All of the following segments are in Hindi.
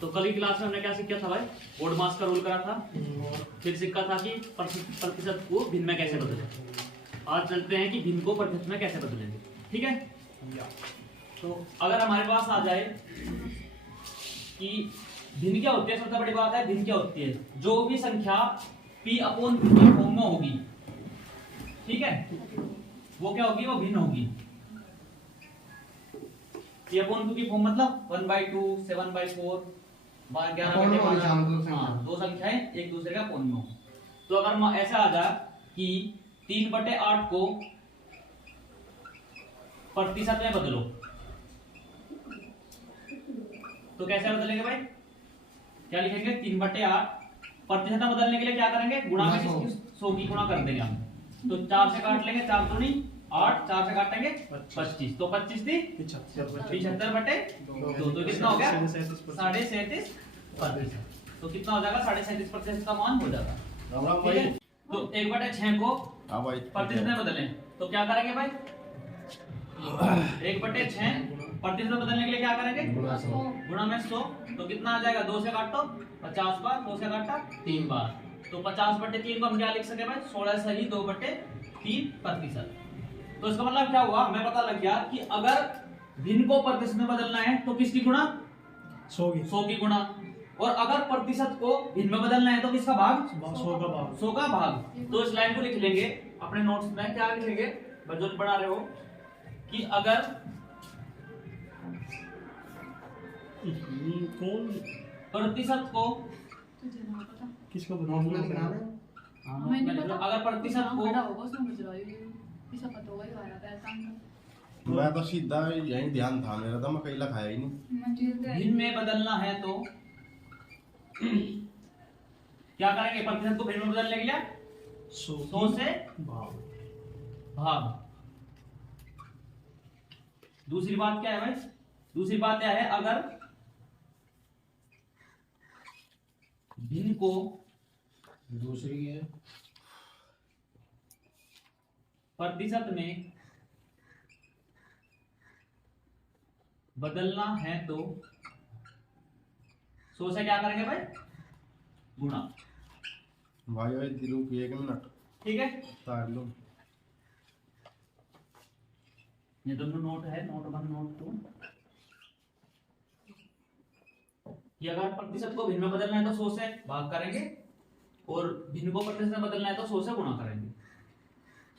तो कल की क्लास में हमने क्या सीखा था भाई? ओड मास का रूल करा था, फिर सीखा था कि प्रतिशत को भिन्न में कैसे बदलें। आज चलते हैं कि भिन्न को प्रतिशत में कैसे बदलेंगे, ठीक है? तो अगर हमारे पास आ जाए कि भिन्न क्या होती है, सबसे बड़ी बात है भिन्न क्या होती है, जो भी संख्या p अपॉन q की फॉर्म में होगी, ठीक है, वो क्या होगी? वो भिन्न होगी। p अपॉन q की फॉर्म मतलब 1/2, 7/4, 11/5, दो संख्याएं एक दूसरे का अपॉन में हो। तो अगर ऐसा आ जाए कि 3/8 को प्रतिशत में बदलो, तो कैसे बदलेंगे भाई? क्या लिखेंगे? 3/8 प्रतिशत में बदलने के लिए क्या करेंगे? गुणा में 100 की गुणा कर देंगे हम। तो 4 से काट लेंगे, 4 दूनी 8, 4 से काटेंगे 25, तो 25 थी 75/2, तो कितना हो गया? 37.5%। तो कितना हो जाएगा? 37.5% का मान हो जाएगा, ठीक है? तो 1/6 को प्रतिशत में बदलें, तो क्या करेंगे भाई? 1/6 प्रतिशत में बदलने के लिए क्या करेंगे? गुणा में 100, तो कितना आ जाएगा? 2 से काटो 50 बार, 2 से काटा 3 बार, तो 50/3 को हम क्या लिख सके भाई? 16 सही 2/3%। तो इसका मतलब क्या हुआ? हमें पता लग गया कि अगर भिन्न को प्रतिशत में बदलना है तो किसकी गुणा? 100 की गुणा। और अगर प्रतिशत को भिन्न में बदलना है तो किसका भाग? 100 का भाग। तो इस लाइन को लिख लेंगे अपने नोट्स में। क्या लिखेंगे जो पढ़ा रहे हो कि अगर प्रतिशत को किसको अगर प्रतिशत को मैं तो सीधा यही ध्यान था मेरा, तो मैं कहीं लिखाया ही नहीं। भिन्न में बदलना है तो क्या करेंगे? प्रतिशत को भिन्न में बदलने के लिए 100 से भाग। दूसरी बात क्या है भाई? दूसरी बात क्या है? अगर भिन्न को दूसरी है प्रतिशत में बदलना है तो 100 से क्या करेंगे भाई? गुणा। भाई भाई दिलों की 1 मिनट, ठीक है? तार लो। ये दोनों नोट है, नोट 1 नोट 2। ये अगर प्रतिशत को भिन्न में बदलना है तो 100 से भाग करेंगे, और भिन्न को प्रतिशत में बदलना है तो 100 से गुणा करेंगे।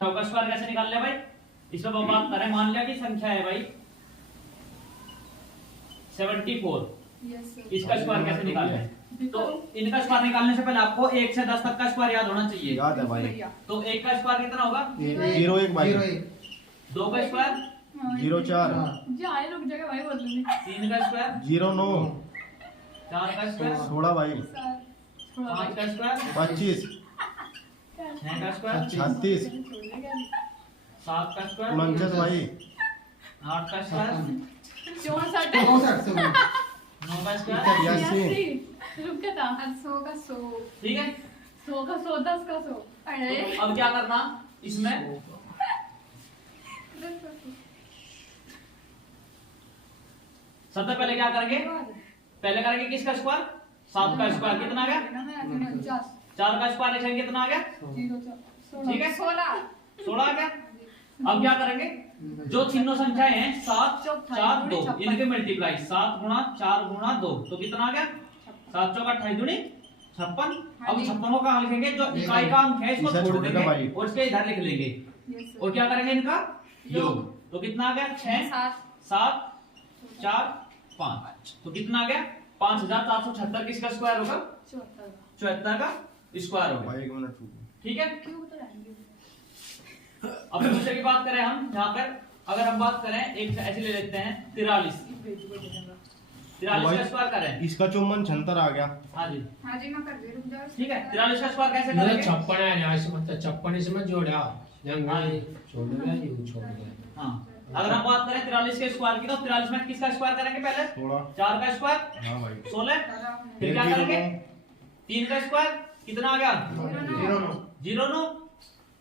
सब का स्क्वायर कैसे निकाल ले भाई? इसमें हम बात करें, मान लिया कि संख्या है भाई 74, इसका स्क्वायर कैसे निकालना है? तो इनका स्क्वायर निकालने से पहले आपको 1 से 10 तक का स्क्वायर याद होना चाहिए। याद है भाई। तो 1 का स्क्वायर कितना होगा? 0 भाई। 2 का स्क्वायर 0 3 का स्क्वायर 0 4 का स्क्वायर 16 भाई 5 का स्क्वायर 25 6 का स्क्वायर 36 7 का स्क्वायर 49 भाई 8 का स्क्वायर 64 9 का स्क्वायर 82 ठीक है? 100 का 100 10 का 100 तो अब क्या करना इसमें? सबसे पहले क्या करेंगे? पहले करेंगे किसका स्क्वायर? 7 का स्क्वायर कितना आ गया? 4 का स्क्वायर लिखेंगे कितना आ गया? ठीक है? 16 आ गया। अब क्या करेंगे? जो तीनों संख्याएं हैं 7 4 2, इनके मल्टीप्लाई 7 गुणा 4 गुणा 2, तो कितना आ गया? 7 चौका 28 दूनी 56। अब 56 को कहां लिखेंगे? जो इकाई का अंक है इसको छोड़ देंगे और इसके इधर लिख लेंगे, और क्या करेंगे? इनका योग। तो कितना आ गया? 6 7 4 5, तो कितना आ गया? 5476 किसका स्क्वायर होगा? 74 का स्क्वायर होगा। भाई 1 मिनट ठीक है? अब दूसरे की बात करें हम, यहाँ पर अगर हम बात करें एक ऐसे ले लेते हैं 43 का स्क्वायर करें। इसका 54 76 आ गया। हाँ जी मैं कर दे, रुक जाओ। ठीक है। 43 का स्क्वायर कैसे मेरा करेंगे? 56 है ना, इसमें 56 इसमें जोड़ा हाँ जी। छोड़ दिया, ये छोड़ दिया। हाँ, अगर हम बात करें 43 के स्क्वायर की, तो 43 में किसका स्क्वायर करेंगे? पहले 4 का स्क्वायर हाँ भाई 16, फिर क्या करेंगे? 3 का स्क्वायर कितना आ गया? 0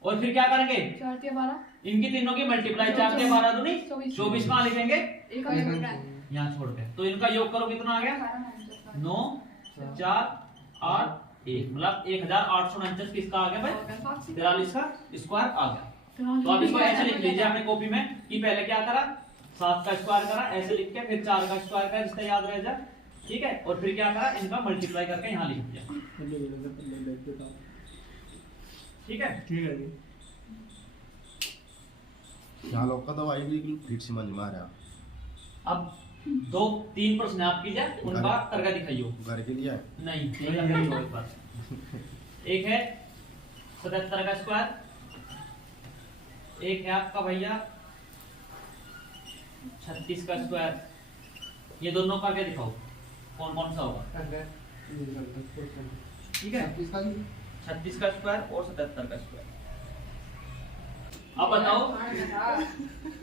और फिर क्या करेंगे? 4 के 12 इनकी तीनों की मल्टीप्लाई 4 के 12 दूनी 24 कहाँ लिखेंगे? एक और एक यहाँ छोड़ के, तो इनका योग करो कितना आ गया? 9 4 8 1 मतलब 1849 किसका आ गया भाई 43 का स्क्वायर आ गया। तो अब इसको ऐसे लिख लीजिए अपने कॉपी में कि पहले क्या करा 7 का स्क्वायर करा ऐसे लिख के फिर 4 का स्क्वायर करा जिससे याद रह जाए ठीक है और फिर क्या करा इनका मल्टीप्लाई करके यहाँ लिख दिया ठीक है जी यहाँ लोग का तो भाई बिल्कुल फिट समझ में आ रहा अब 2-3 प्रश्न आप कीजिए उनका करके दिखाइयो घर के लिए नहीं एक है 77 का स्क्वायर एक है आपका भैया 36 का स्क्वायर ये दोनों करके दिखाओ कौन कौन सा होगा ठीक है 36 का स्क्वायर और 77 का स्क्वायर अब बताओ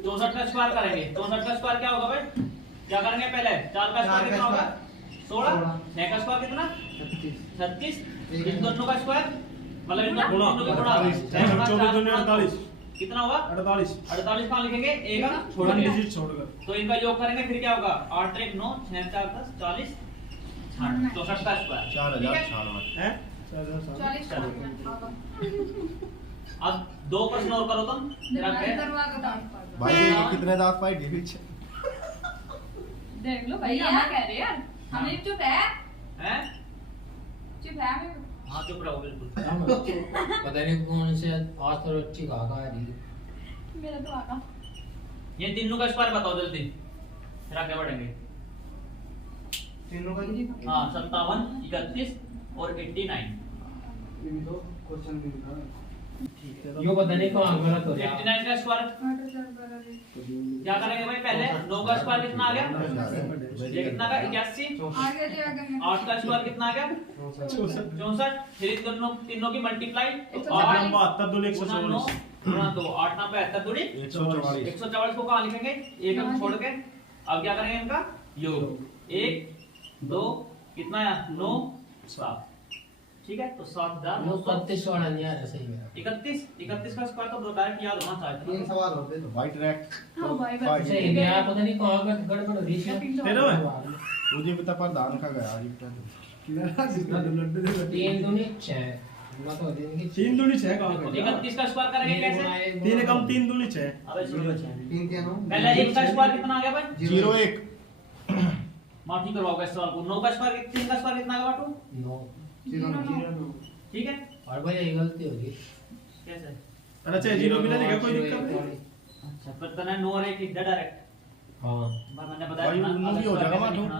64 का स्क्वायर करेंगे 64 का स्क्वायर क्या होगा भाई क्या करेंगे पहले 4 का स्क्वायर कितना होगा 16 6 का स्क्वायर कितना 36 इन दोनों का स्क्वायर मतलब इनका दोनों का गुणा 48 कितना होगा 48 कहां लिखेंगे एक छोड़ डिजिट छोड़कर तो इनका योग करेंगे फिर क्या होगा 8 1 9 6 4 10 40 64 का स्क्वायर 4096 हैं 40 अब 2 प्रश्न और करो तुम भाई कितने दांत पाई डिजिट देख लो भाई हम कह रहे हैं हमें चुप है हैं चुप है हमें हां चुप रहो बिल्कुल पता नहीं कौन से आज तो अच्छी गागा है मेरा तो आका ये तीनों का स्क्वायर बताओ जल्दी फिर आगे बढ़ेंगे तीनों का हां 57 31 और 89 इन दो क्वेश्चन भी था यो पता नहीं कहाँ गलत हो गया 89 का स्क्वायर क्या करेंगे भाई पहले 9 का स्क्वायर कितना आ गया ये कितना का 81 आगे ले आगे 8 का स्क्वायर कितना आ गया 64 फिर इन दोनों तीनों की मल्टीप्लाई 72 दूनी 144 गुणा 2 8 9 72 दूनी 144 को कहां लिखेंगे एक हम छोड़ के अब क्या करेंगे इनका योग 1 2 कितना है 9 7 ठीक है तो 7 यो 35 वाला नहीं आ रहा सही में 31 का स्क्वायर तो डायरेक्ट याद होना चाहिए तीन सवाल होते तो वाइट रैक हां भाई सही नहीं आ पता नहीं कहाँ गड़बड़ हो रही है तेरा मुझे पता पर दान का गया जितना लड्डू दे 3 दूनी 6 मैं तो दिन की 3 दूनी 6 का 31 का स्क्वायर करेंगे कैसे 3 कम 3 दूनी 6 अबे 0 तीन क्या नो पहले 1 का स्क्वायर कितना आ गया भाई 01 माफी करवाओगे इस सवाल को 9 का स्क्वायर 3 का स्क्वायर कितना आ गया बाटू 9 जीरो ठीक है और भाई ये गलती हो गई कैसे अच्छा 0 भी ना लिखा कोई दिक्कत नहीं अच्छा पर तना नो और एक लिख दे डायरेक्ट हां मैंने बताया भाई, ना, नो भी हो अगर जाएगा ऐसे बाटू। लिखना,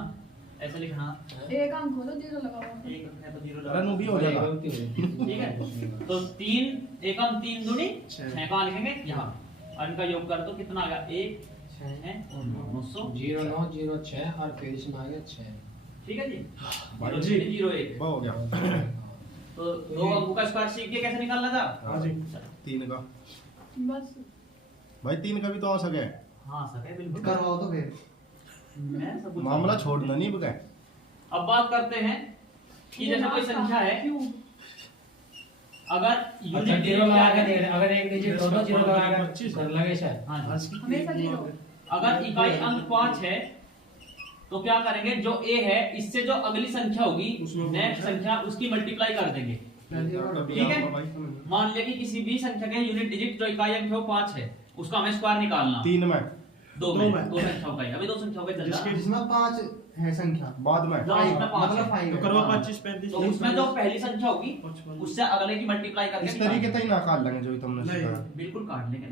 ऐसे लिखना एक अंक हो तो जीरो लगाओ एक है तो 0 अरे नो भी हो जाएगा गलती हो गई ठीक है तो 3 एकम 3 दूनी छह। 6 कहां लिखेंगे यहां और इनका योग कर तो कितना आ गया 1 6 है और 900 0906 और फिर इसमें आ गया 6 ठीक है जी भाई 0 जी। 0 1 वो हो गया तो दो अंकों का स्क्वायर सीख के कैसे निकालना था हां जी 3 का बस भाई 3 का भी तो आ सके हां सके बिल्कुल करवाओ तो फिर मैं सब कुछ मामला छोड़ना नहीं बका अब बात करते हैं कि जैसे कोई संख्या है अगर अच्छा यूनिट जीरो लगा के है देख अगर एक डिजिट दो जीरो लगा के 25 कर लगे शायद हाँ जी। हमेशा जीरो अगर इकाई अंक 5 है तो क्या करेंगे जो a है इससे जो अगली संख्या होगी उसमें नेक्स्ट संख्या उसकी मल्टीप्लाई कर देंगे ठीक है मान लिया कि किसी भी संख्या के यूनिट डिजिट जो इकाई अंक है वो 5 है उसका हमें स्क्वायर निकालना 3 में दो में दो संख्याओं का ही अभी दो संख्याओं का चल रहा है जिसमें 5 है संख्या बाद में हाँ, उसमें 5 मतलब है। 5 तो करवा 25 35 तो उसमें जो पहली संख्या होगी उससे अगले की मल्टीप्लाई करके इस तरीके निकालना। से ही ना काट लेंगे जो तुमने नहीं। सिखाया बिल्कुल काट लेंगे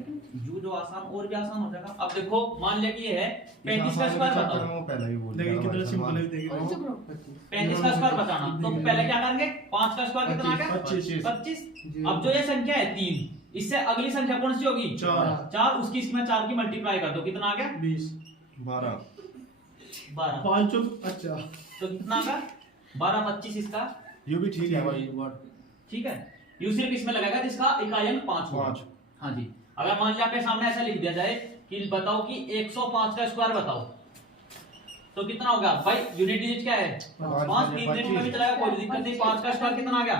जो आसान और भी आसान हो जाएगा अब देखो मान लिया कि ये है 35 का स्क्वायर बताओ वो पहले ही बोल लेकिन दिया कितना भाई सिंपल है सलमान। देखिए 35 का स्क्वायर बताना तो पहले क्या करेंगे 5 का स्क्वायर कितना आ गया 25 25 अब जो ये संख्या है 3 इससे अगली संख्या कौन सी होगी 4 उसकी इसमें 4 की मल्टीप्लाई कर दो कितना आ गया 20 12 12 5 अच्छा तो कितना आ गया 12 25 इसका ये भी ठीक है भाई ठीक है यू सिर्फ इसमें लगेगा जिसका इकाई अंक 5 होगा 5 हाँ जी अगर मान लिया आपके सामने ऐसा लिख दिया जाए कि बताओ कि 105 का स्क्वायर बताओ तो कितना होगा भाई यूनिट डिजिट क्या है 5 3 डिजिट में भी चलेगा कोई दिक्कत नहीं 5 का स्क्वायर कितना आ गया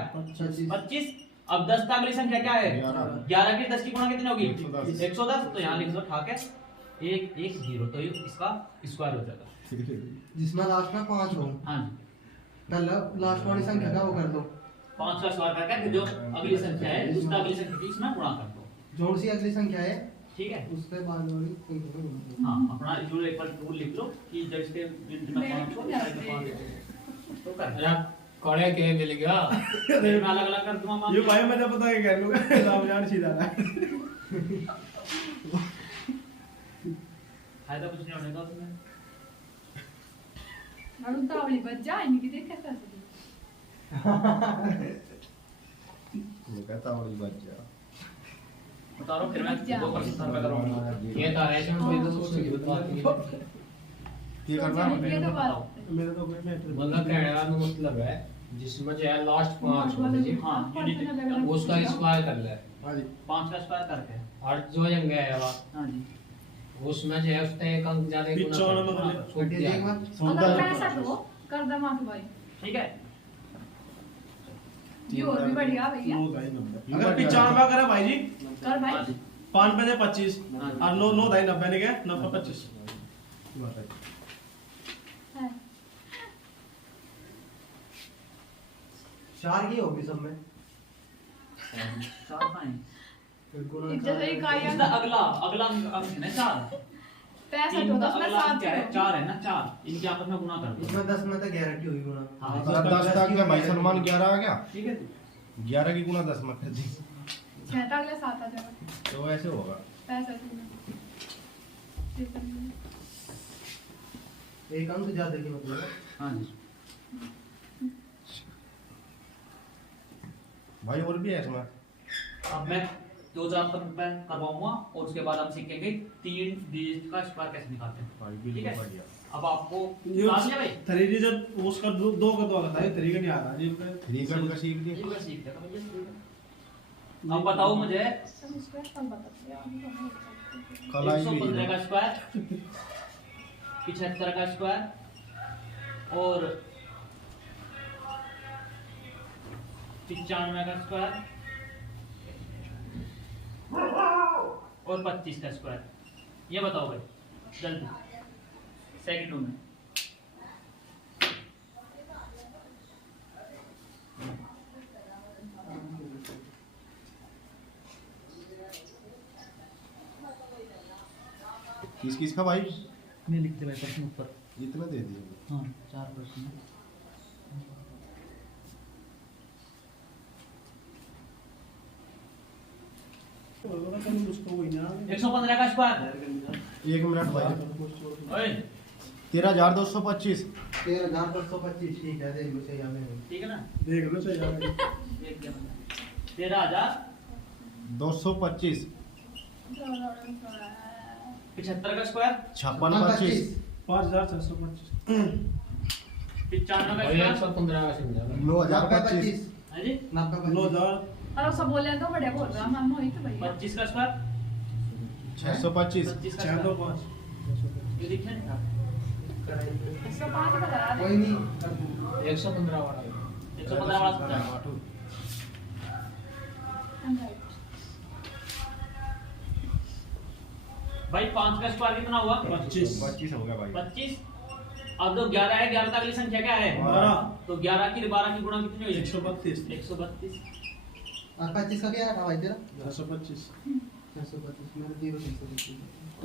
25 अब 10 का अगली संख्या क्या है 11 की 10 की गुणा कितनी होगी 110 तो यहाँ लिख दो ठाक है 1 1 0 तो ये इसका स्क्वायर हो जाएगा जिसमें लास्ट में 5 हो हाँ जी लास्ट वाली संख्या का वो कर दो। 5 का स्क्वायर करके जो अगली संख्या है उसका अगली संख्या की इसमें गुणा कर दो। जोड़ सी अगली संख्या है ठीक है। उसके बाद वाली संख्या को गुणा करो। हाँ अपना यूजर एक बार रूल लिख लो कि जब इसके यूनिट में 5 हो साइड में 5 तो कर अरे कड़े के मिल गया। मैं अलग अलग कर दूंगा मान ये भाई मैंने पता है क्या लूंगा राम जान सीधा है। फायदा कुछ नहीं होने का उसमें। अरुण तावली बच जा इनकी देख कैसा है। मैं कहता बड़ी बात जा बता रहा हूँ फिर मैं 2% में करूँगा। ये तो रेशन पे तो सोच के बात नहीं ये करना ये तो बात मेरे तो कोई मैटर मतलब कहने का मतलब है जिसमें जो है लास्ट 5 होते जी हाँ यूनिट उसका स्क्वायर कर ले। हां जी 5 का स्क्वायर करके और जो जगह है वहाँ हाँ जी उसमें जो है उसने एक अंक ज्यादा गुना 95 कर मतलब छूट ठीक दिया। है, एक बार। अगर पैसा दो कर दे माफ भाई ठीक है। ये और भी बढ़िया भैया 9.90 अगर 95 करे भाई जी कर भाई हाँ जी 5 पे 25 हाँ जी। और 9.90 ने क्या 9 पे 25 है। 4 की होगी सब में। 4 का है। फिर गुणा एक जैसे ही काया इसका अगला अगला अंक है ना 4 पैसा तीन दो का 10 में अगला 7 अंक क्या है 4 है ना 4 इनके आपस में गुणा कर दो। इसमें 10 में तो गारंटी हुई गुणा। हाँ, अगर 10 तक गया भाई सलमान 11 आ गया ठीक है 11 की गुना 10 में कर दी 6 अगले 7 आ जाएगा तो ऐसे होगा। पैसा दूंगा एक अंक ज्यादा की मतलब है। हाँ जी भाई और भी है इसमें अब मैं 2000 तक मैं करवाऊंगा और उसके बाद हम सीखेंगे 3 डिजिट का स्क्वायर कैसे निकालते हैं। भाई ठीक बिल्कुल है बढ़िया। अब आपको ये निकाल लिया भाई 3 डिजिट उसका दो का तो आता है 3 का नहीं आ रहा जी 3 का सीख ये दिया भी सीख लिया भैया, ठीक है। अब बताओ मुझे सब इसको कल बताते हैं अभी तो नहीं कल आई 115 हुई का स्क्वायर 75 का स्क्वायर और 95 का स्क्वायर और 25 का स्क्वायर। ये बताओ भाई जल्दी सेकंडों में। किस किस का भाई मैं लिखते भाई प्रश्न ऊपर। इतना दे दिया हाँ 4 प्रश्न। उसको वही ना 115 का स्क्वायर 1 मिनट भाई ओए 13225 13,525 ठीक है देख लो सही आ गया। ठीक है ना देख लो सही यार एक क्या मतलब 225 75 का स्क्वायर 5625 5625 95 का और स्क्वायर 115 का समझा 9025 है जी 9000 और सब बोले तो बढ़िया बोल रहा हम मोहित भैया 25 का स्क्वायर 625 25 का 6 तो स्क्वायर 5 ये लिखना है 105 का करा कोई दे नहीं 115 वाला 115 वाला समझा। भाई 5 का स्क्वायर कितना हुआ 25 25 हो गया भाई 25। अब जो 11 है 11 तक अगली संख्या क्या है 12 तो 11 की 12 की गुणा कितनी हुई 132 132। और 25 का क्या रखा भाई तेरा 625 625 मेरा 0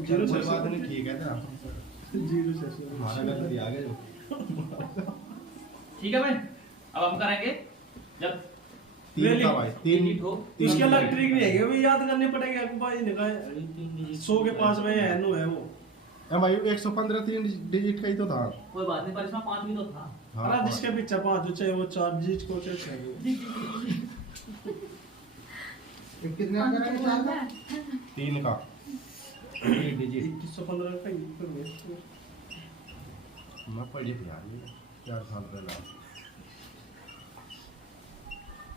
जीरो कोई से बात नहीं ठीक है तेरा जीरो से हमारा गलती आ गया जो ठीक है भाई अब हम करेंगे जब 3 का भाई 3 इसके अलग ट्रिक नहीं है वो याद करने पड़ेगा आपको भाई ने कहा 100 के पास में है नो है वो भाई 115 3 डिजिट का ही तो था। कोई बात नहीं पर इसमें 5 भी तो था। हाँ, अरे जिसके पीछे 5 जो चाहे वो 4 डिजिट को चाहे कितने आ रहा है 4 का 3 का 3 डिजिट 115 का ही कर मैं पढ़ी थी यार ये 4 साल पहले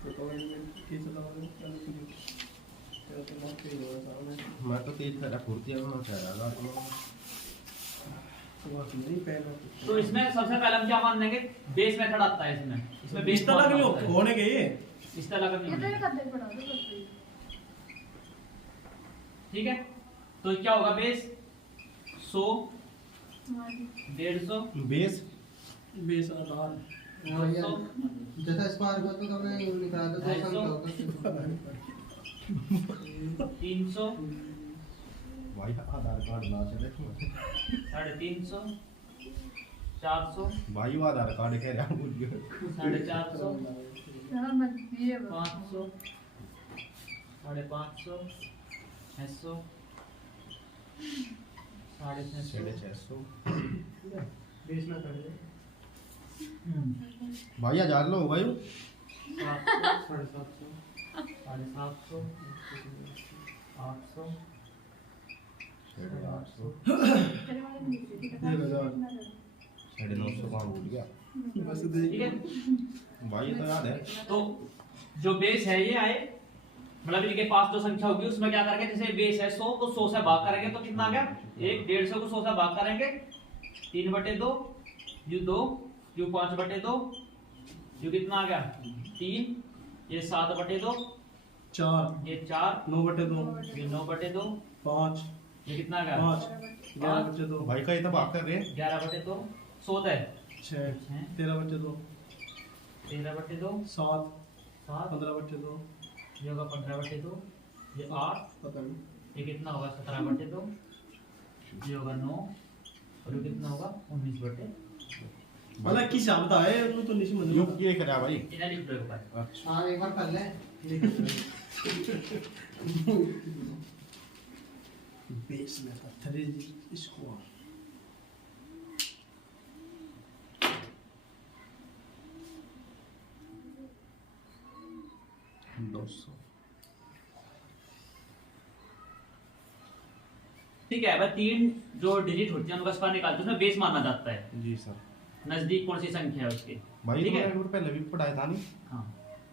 तो कैसे लगा तो बहुत तेज हो रहा है मैं तो तेज करा फुर्ती है मैं कह रहा था बात नहीं पहला तो इसमें सबसे पहले हम क्या मान लेंगे बेस मेथड आता है इसमें बेस इस तरह के लोग होने के ये इस तरह का ये नहीं तो होगा। एक अध्याय पढ़ा दो बस ठीक है तो क्या होगा बेस 100 हमारी 150 बेस बेस आधार हाँ भैया जैसा स्क्वायर को तो तुमने निकाला तो 2 संख्या होगा 300 भाई आधार कार्ड ना से देखो 350 400 भाई वो आधार कार्ड कह रहा हूँ 450 हाँ मत ये 500 550 600 650 बेचना पड़ेगा भाई 1000 लो भाई 750 750 800 तेरे वाले नहीं ठीक है 950 कहाँ भूल गया बस ठीक है। भाई ये तो याद है तो जो बेस है ये आए, मतलब इनके पास जो संख्या होगी उसमें क्या करेंगे, जैसे बेस है 100 को 100 से भाग करेंगे तो कितना आ गया 1, 150 को 100 से भाग करेंगे 3/2, यू 2, यू 5/2, यू कितना आ गया 3, ये 7/2, 4 ये 4, 9/2 ये 9/2, 5 ये कितना आ गया 5 11/2 भाई का ये तो भाग कर रहे 11/2, 100 है 6 13/2 13/2, 7 7, 15/2 ये होगा 15/2, ये 8, पता नहीं ये कितना होगा 17/2, ये होगा 9 और ये कितना होगा 19/2। मतलब किस हिसाब था है वो तो नहीं युग समझ ये करा भाई इन्हें लिख दो ऊपर। अच्छा हाँ एक बार कर ले बेस में था 3 स्क्वायर ठीक है, भाई 3 जो डिजिट होती है उनका स्क्वायर निकालते हैं, उसमें बेस माना जाता है। जी सर नजदीक कौन सी संख्या है उसके, भाई ठीक तो है। एक बार पहले भी पढ़ाया था नहीं हाँ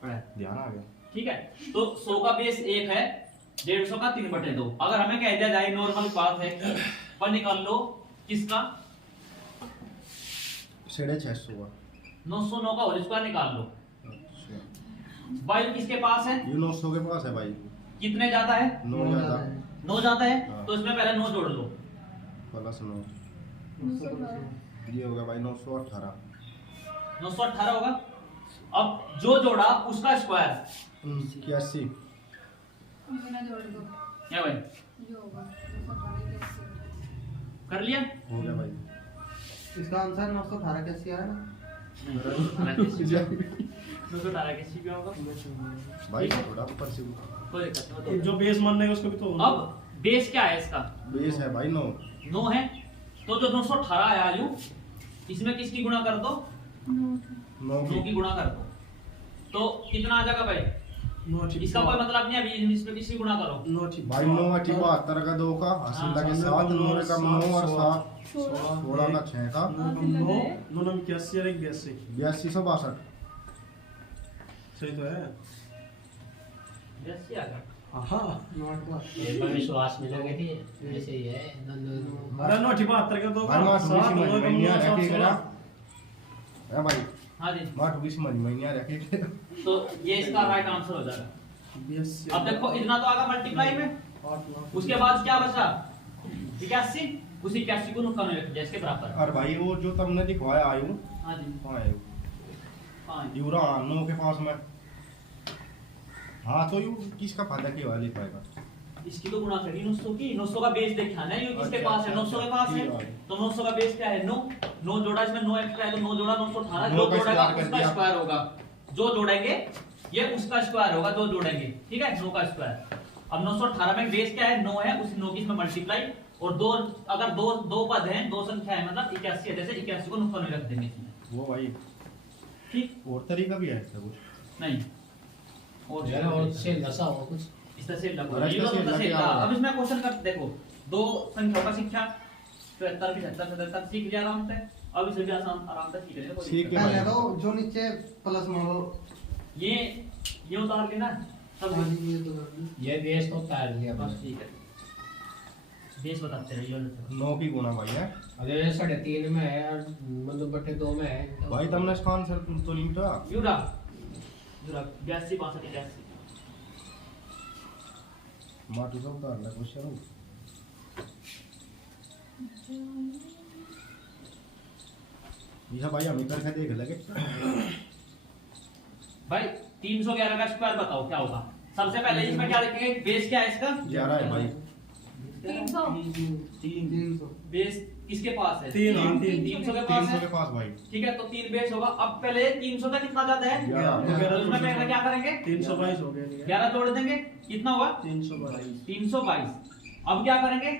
पढ़ा है। ध्यान आ गया ठीक है, तो 100 का बेस 1 है, 150 का 3/2। अगर हमें कह दिया जाए नॉर्मल बात है कि पर निकाल लो किसका 650 का 909 का होल स्क्वायर निकाल लो। अच्छा भाई किसके पास है, ये 900 के पास है भाई कितने जाता है 9 ज्यादा 9 जाता है, हाँ। तो इसमें पहले 9 जोड़ लो। प्लस 9 ये होगा भाई 918 918 होगा। अब जो जोड़ा उसका स्क्वायर 81 बिना जोड़ दो क्या भाई जो होगा तो सब बड़े कैसे कर लिया। हो गया भाई इसका आंसर 918 कैसे आया ना 918 के सीपी होगा, भाई थोड़ा ऊपर से कोई दिक्कत नहीं, जो बेस मानने का उसको भी तो अब बेस क्या है इसका बेस है भाई 9 9 है, तो जो 918 आया आयु इसमें किसकी गुणा कर दो 9 9 की गुणा कर दो, तो कितना आ जाएगा भाई। इसका कोई मतलब नहीं है, अभी इसमें किसकी गुणा करो भाई 9 8 72 का 2 का हसीला के 7 9 का 9 और 7 16 का 6 का 8262 सही तो है जैसे आ गया। हाँ नोट को एक बार विश्वास में लगे थे ऐसे ही है अरे 972 का 2 भाई मां थोड़ी सी समझ में नहीं आ रहा क्या करा है भाई हाँ जी, मां थोड़ी समझ में नहीं आ रहा क्या तो ये इसका राइट आंसर हो जाएगा। अब देखो इतना तो आगा मल्टीप्लाई में, उसके बाद क्या बचा 81, उसी 81 को नुकसान में रख इसके बराबर। और भाई वो जो तुमने दिखवाया आयु हाँ जी कहाँ है हाँ जी। यूरा 9 के पास में हाँ तो यू किसका फायदा क्या वाला लिखवाएगा इसकी तो गुणा करी 900 की, 900 का बेस देखा ना, ये किसके अच्छा, पास है 900 के पास है, ठीक है। तो 900 का बेस क्या है 9, 9 जोड़ा इसमें 9 एक्स्ट्रा है तो 9 जोड़ा 918, नौ जो का जोड़ेगा स्क्वायर कर उसका दिया। स्क्वायर होगा, जो जोड़ेंगे ये उसका स्क्वायर होगा जो जोड़ेंगे, ठीक है 9 का स्क्वायर। अब 918 में बेस क्या है 9 है, उस 9 की इसमें मल्टीप्लाई और दो, अगर दो पद हैं, दो संख्या है मतलब 81 है, जैसे 81 को नुकसान में रख देंगे इसमें, वो भाई ठीक और तरीका भी है इसका कुछ नहीं यार और से लसा हो कुछ इस तरह से लगो और ये इसका लोग से से लग गया। अब इसमें क्वेश्चन कर देखो, दो संख्याओं का शिक्षा 74 75 77 सीख लिया आराम से, अब इसे भी आराम से सीख लेंगे कोई सीख दिक्कत के पहले तो जो नीचे प्लस मारो नहीं। ये उतार लेना सब हाँ जी ये तो कर दी ये बेस तो उतार दिया बस बस। ठीक है, बेस बताते रहिए 9 की गुना भाई है अगर ये 3.5 में है और मतलब 2 में है तो भाई तुमने इसका आंसर तो नहीं था यूरा यूरा 82 62 81 माटू सब उतार ले क्वेश्चन यह भाई हम करके देख लगे। भाई 311 का स्क्वायर बताओ क्या होगा। सबसे पहले इसमें क्या लिखेंगे, बेस क्या है इसका 11 है भाई। 300 300 बेस किसके पास है, तीन, हाँ, तीन। 300 के पास 300 है, के पास भाई। ठीक है। तो 3 बेस होगा। अब पहले 300 का कितना ज्यादा है, 11। तो इसमें पहले क्या करेंगे, 322 हो गया 11 जोड़ देंगे, कितना हुआ 322। 322। अब क्या करेंगे,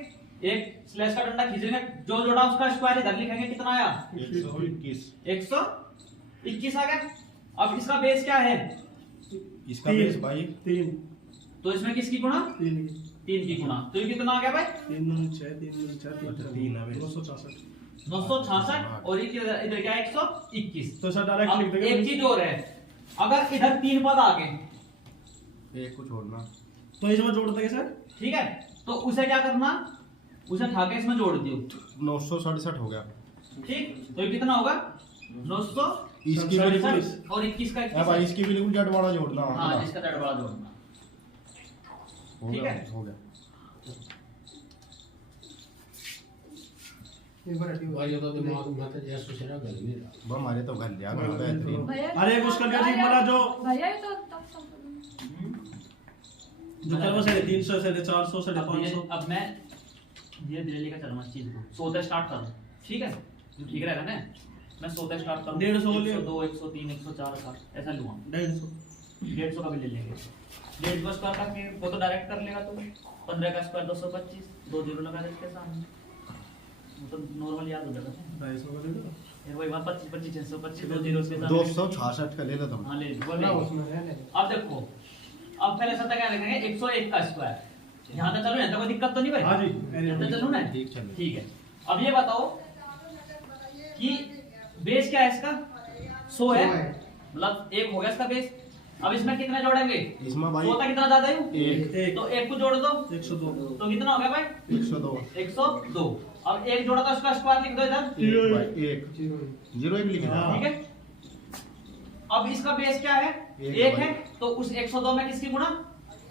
एक स्लैश का डंडा खींचेंगे, जो जोड़ा उसका स्क्वायर इधर लिखेंगे, कितना आया 121। 121 आ गया। अब इसका बेस क्या है, इसका बेस भाई 3 तो इसमें किसकी गुणा, 3 3 की गुणा, तो ये कितना आ गया भाई 3 6 3 6 तीन है भाई। 266। 966 और ये इधर क्या है 121। तो सर डायरेक्ट लिख अब देंगे। एक चीज और है, अगर इधर 3 पद आ गए, एक को छोड़ना। तो इसमें जोड़ देंगे सर। ठीक है, तो उसे क्या करना, उसे उठा के इसमें जोड़ दियो, 967 हो गया। ठीक। तो ये कितना होगा 900 इसकी सड़सठ। बिल्कुल और 21 का है भाई, इसकी बिल्कुल जड़ वाला जोड़ना। हाँ, इसका दड़ बड़ा जोड़ना, हो ठीक गया, है। हो गया। एक बार हटियो। भाई ये तो दिमाग में तो जैसे से ना गल गया। वो हमारे तो घर लिया ना बेहतरीन। भैया अरे एक उसका क्या ठीक वाला जो भैया ये तो तब सब जो करवा 350 450 अब 550। अब मैं धीरे धीरे लेकर चलूंगा इस चीज को, 100 से स्टार्ट करूं, ठीक है, ठीक रहेगा ना। मैं 100 से स्टार्ट करूं, 150 ले। 102 103 104 ऐसा लूंगा। 150 150 का भी ले लेंगे। 150 स्क्वायर का फिर वो तो डायरेक्ट कर लेगा तो 15 का स्क्वायर 225, 2 जीरो लगा देते हैं सामने, वो तो नॉर्मल याद हो जाता है। 250 का दे दो। फिर वही बात 25 25 625 2 जीरो के साथ 266 का ले लो तुम। हां ले लो, बोल ना ले। उसमें है नहीं। अब देखो, अब पहले सबसे क्या लिखेंगे 101 का स्क्वायर। यहां तक चलो, यहां तक कोई दिक्कत तो नहीं भाई, हाँ जी। यहां तक चलो ना, ठीक चलो। ठीक है। अब ये बताओ कि बेस क्या है इसका 100 है, 100 है। मतलब 1 हो गया इसका बेस। अब इसमें कितने जोड़ेंगे, इसमें भाई 100 का कितना ज्यादा है, एक एक तो 1 को जोड़ दो 102। तो कितना हो गया भाई 102। 102। अब 1 जोड़ा तो उसका स्क्वायर लिख दो इधर, एक भाई एक 0 जीरो एक लिखना। हाँ। ठीक है। अब इसका बेस क्या है, एक 1 भाई। है, तो उस 102 में किसकी गुणा,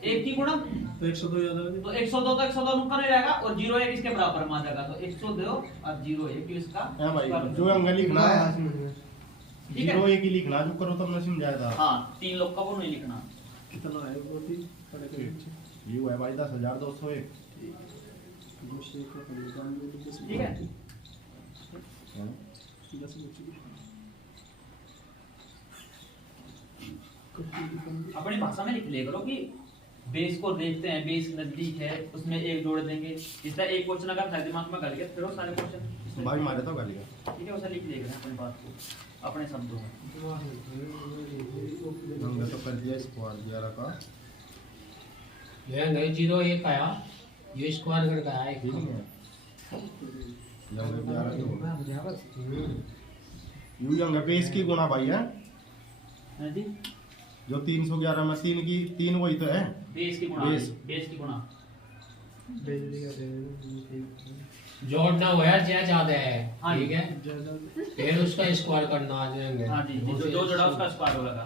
1 की गुणा, तो 102 याद आ गया। तो 102 तो 102 नुक्कर नहीं रहेगा और 0 1 इसके बराबर में आ जाएगा, तो 102 और 0 1 इसका है भाई, स्क्वायर जो अंग लिखना ना है है। ठीक है। जीरो एक ही लिखना, जो करो तब मैं समझाया हाँ, 3 लोग का वो नहीं लिखना, कितना है वो थी पढ़े थे। यू है भाई 10,201। ठीक है। अपनी भाषा में लिख लिया करो कि बेस को देखते हैं, बेस नजदीक है, उसमें 1 जोड़ देंगे। इस तरह एक क्वेश्चन अगर हमारे दिमाग में गल गया फिर वो सारे क्वेश्चन भाई मारे तो कर लिया। ठीक है, वैसा लिख लिया करें अपनी बात को अपने शब्दों में। हमने तो कर दिया स्क्वायर 11 का। ये नहीं 01 आया, ये स्क्वायर करके आया एक। यंग 11 यू यंग बेस की गुणा भाई है, है जी, जो 311 में 3 की 3 वही तो है। बेस की गुणा, बेस। बेस की गुणा। जोड़ना हुआ ज्या ज्यादा है, हाँ ठीक है, ज्यादा फिर उसका स्क्वायर करना आ जाएंगे। हाँ जी, जो जोड़ा उसका स्क्वायर होगा,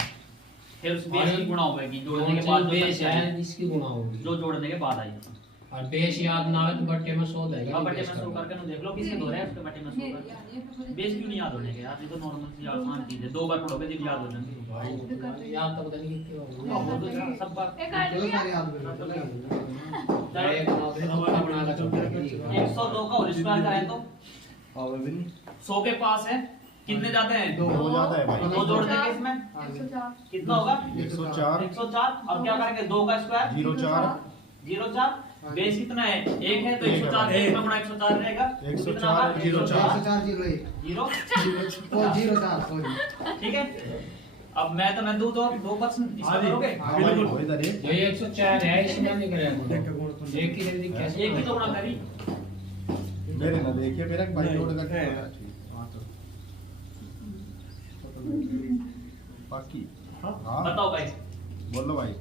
फिर उस बेस और की गुणा होगी, जोड़ने के कौन बाद सा जो बेस संख्या है है, इसकी गुणा होगी। जो जोड़ने के बाद आएगी। और बेस याद ना आए तो बट्टे में 100 देगा। अब बटे में शुरू करके ना देख लो किसके दो है, उसके बटे में शुरू करके। बेस क्यों नहीं याद होने के यार, ये तो नॉर्मल सी आसान चीज है, 2 बार पढ़ोगे तो याद हो जाएंगे। याद तो पता नहीं कितने वो होंगे। तो यार सब बात एक तो आइडिया सारे याद हो चाहे एक बनाओ तो तुक्का बना के चलते हैं। 102 का होल स्क्वायर का है तो और भी नहीं 100 के पास है, कितने जाते हैं, दो। हो जाता है भाई। 2 जोड़ देंगे इसमें, 104 कितना होगा 104 104। अब क्या करेंगे, 2 का स्क्वायर 04 04। बेस कितना है, 1 है तो एक है 104, भाई। 1 में गुणा 104 रहेगा, 104 104 104 0 04 सॉरी। ठीक है। अब मैं दूं तो 2% इसका हाँ जी। करोगे, हाँ भाई बिल्कुल। वो इधर है। जो ये 104 है इसमें नहीं देख के करेगा। गुण तो एक की जल्दी कैसे एक ही तो गुणा करी। मेरे ना देखिए मेरा भाई नहीं, जोड़ करके है। हाँ तो बाकी हाँ। हाँ बताओ भाई, बोलो भाई।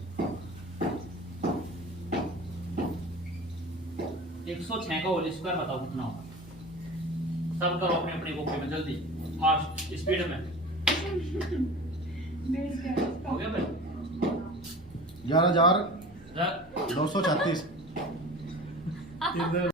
106 का होल स्क्वायर बताओ कितना होगा। सब करो अपने अपने कॉपी में जल्दी, फास्ट स्पीड में। बेस क्या है हो गया भाई, 11,236। इधर